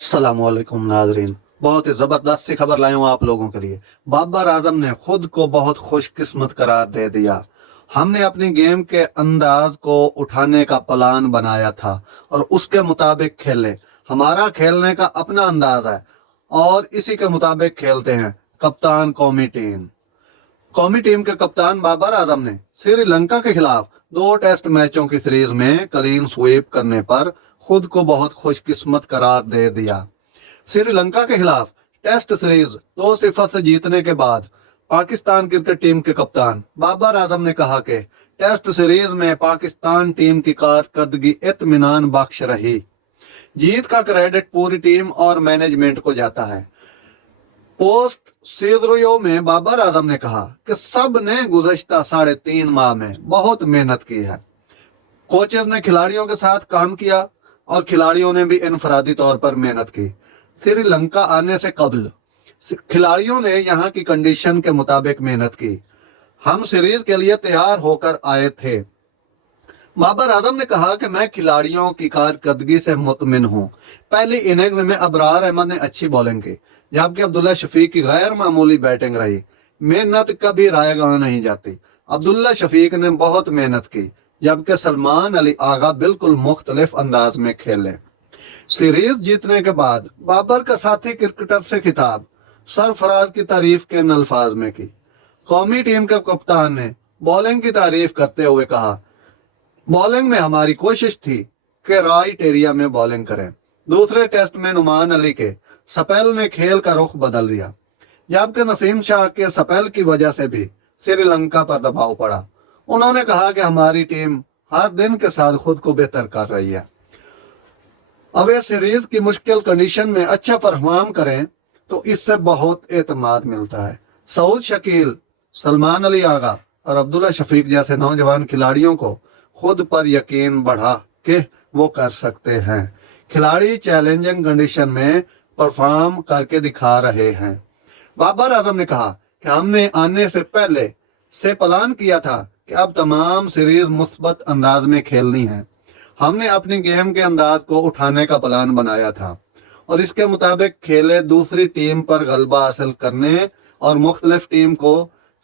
अस्सलामुअलैकुम नाजरीन, बहुत ही जबरदस्त सी खबर लाया हूँ आप लोगों के लिए। बाबर आजम ने खुद को बहुत खुशकिस्मत करार दे दिया। हमने अपनी गेम के अंदाज को उठाने का प्लान बनाया था और उसके मुताबिक खेले। हमारा खेलने का अपना अंदाज है और इसी के मुताबिक खेलते हैं। कप्तान कौमी टीम के कप्तान बाबर आजम ने श्रीलंका के खिलाफ 2 टेस्ट मैचों की सीरीज में क्लीन स्वीप करने पर खुद को बहुत खुशकिस्मत करार दे दिया। श्रीलंका के खिलाफ टेस्ट सीरीज 2-0 से जीतने के बाद पाकिस्तान क्रिकेट टीम के कप्तान बाबर आजम ने कहा कि टेस्ट सीरीज में पाकिस्तान टीम की कारकर्दगी इत्मीनान बख्श रही। जीत का क्रेडिट पूरी टीम और मैनेजमेंट को जाता है। पोस्ट सीजरियो में बाबर आजम ने कहा कि सब ने गुज़श्ता 3.5 माह में बहुत मेहनत की है। कोचेस ने खिलाड़ियों के साथ काम किया और खिलाड़ियों ने भी इनफरादी तौर पर मेहनत की। श्रीलंका आने से कबल खिलाड़ियों ने यहाँ की कंडीशन के मुताबिक मेहनत की। हम सीरीज के लिए तैयार होकर आए थे। बाबर आजम ने कहा कि मैं खिलाड़ियों की कारकर्दगी से मुतमिन हूँ। पहली इनिंग्स में अबरार अहमद ने अच्छी बॉलिंग की, जबकि अब्दुल्ला शफीक की गैर मामूली बैटिंग रही। मेहनत कभी रायगाह नहीं जाती। अब्दुल्ला शफीक ने बहुत मेहनत की, जबकि सलमान अली आगा बिल्कुल मुख्तलिफ अंदाज में खेले। सीरीज जीतने के बाद बाबर का साथी क्रिकेटर से खिताब सरफराज की तारीफ के अल्फाज में की। कौमी टीम के कप्तान ने बॉलिंग की तारीफ करते हुए कहा, बॉलिंग में हमारी कोशिश थी कि राइट एरिया में बॉलिंग करें। दूसरे टेस्ट में नुमान अली के स्पेल ने खेल का रुख बदल दिया, जबकि नसीम शाह के स्पेल की वजह से भी श्रीलंका पर दबाव पड़ा। उन्होंने कहा कि हमारी टीम हर दिन के साथ खुद को बेहतर कर रही है। अब ये सीरीज की मुश्किल कंडीशन में अच्छा परफॉर्म करें तो इससे बहुत एतमाद मिलता है। सऊद शकील, सलमान अली आगा और अब्दुल्ला शफीक जैसे नौजवान खिलाड़ियों को खुद पर यकीन बढ़ा के वो कर सकते हैं। खिलाड़ी चैलेंजिंग कंडीशन में परफॉर्म करके दिखा रहे हैं। बाबर आजम ने कहा कि हमने आने से पहले से प्लान किया था कि अब तमाम सीरीज मुस्बत अंदाज में खेलनी है। हमने अपनी गेम के अंदाज को उठाने का प्लान बनाया था और इसके मुताबिक खेले। दूसरी टीम पर गलबा हासिल करने और मुख्तलिफ टीम को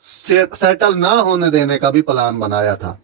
सेटल ना होने देने का भी प्लान बनाया था।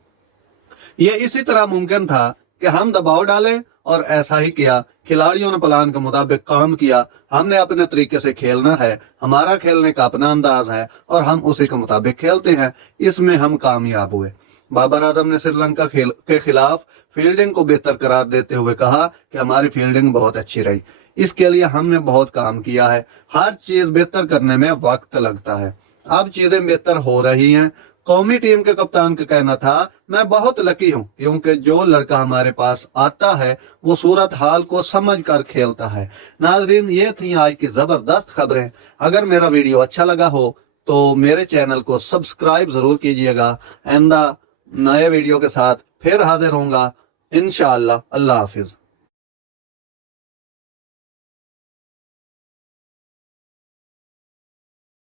ये इसी तरह मुमकिन था कि हम दबाव डालें और ऐसा ही किया। खिलाड़ियों ने प्लान के मुताबिक काम किया। हमने अपने तरीके से खेलना है, हमारा खेलने का अपना अंदाज है और हम उसी के मुताबिक खेलते हैं। इसमें हम कामयाब हुए। बाबर आजम ने श्रीलंका के खिलाफ फील्डिंग को बेहतर करार देते हुए कहा कि हमारी फील्डिंग बहुत अच्छी रही। इसके लिए हमने बहुत काम किया है। हर चीज बेहतर करने में वक्त लगता है। अब चीजें बेहतर हो रही हैं। कौमी टीम के कप्तान का कहना था, मैं बहुत लकी हूँ क्योंकि जो लड़का हमारे पास आता है वो सूरत हाल को समझ कर खेलता है। नाज़रीन, ये थी आज की जबरदस्त खबरें। अगर मेरा वीडियो अच्छा लगा हो तो मेरे चैनल को सब्सक्राइब जरूर कीजिएगा। आइंदा नए वीडियो के साथ फिर हाजिर होऊंगा इंशाअल्लाह। अल्लाह हाफिज।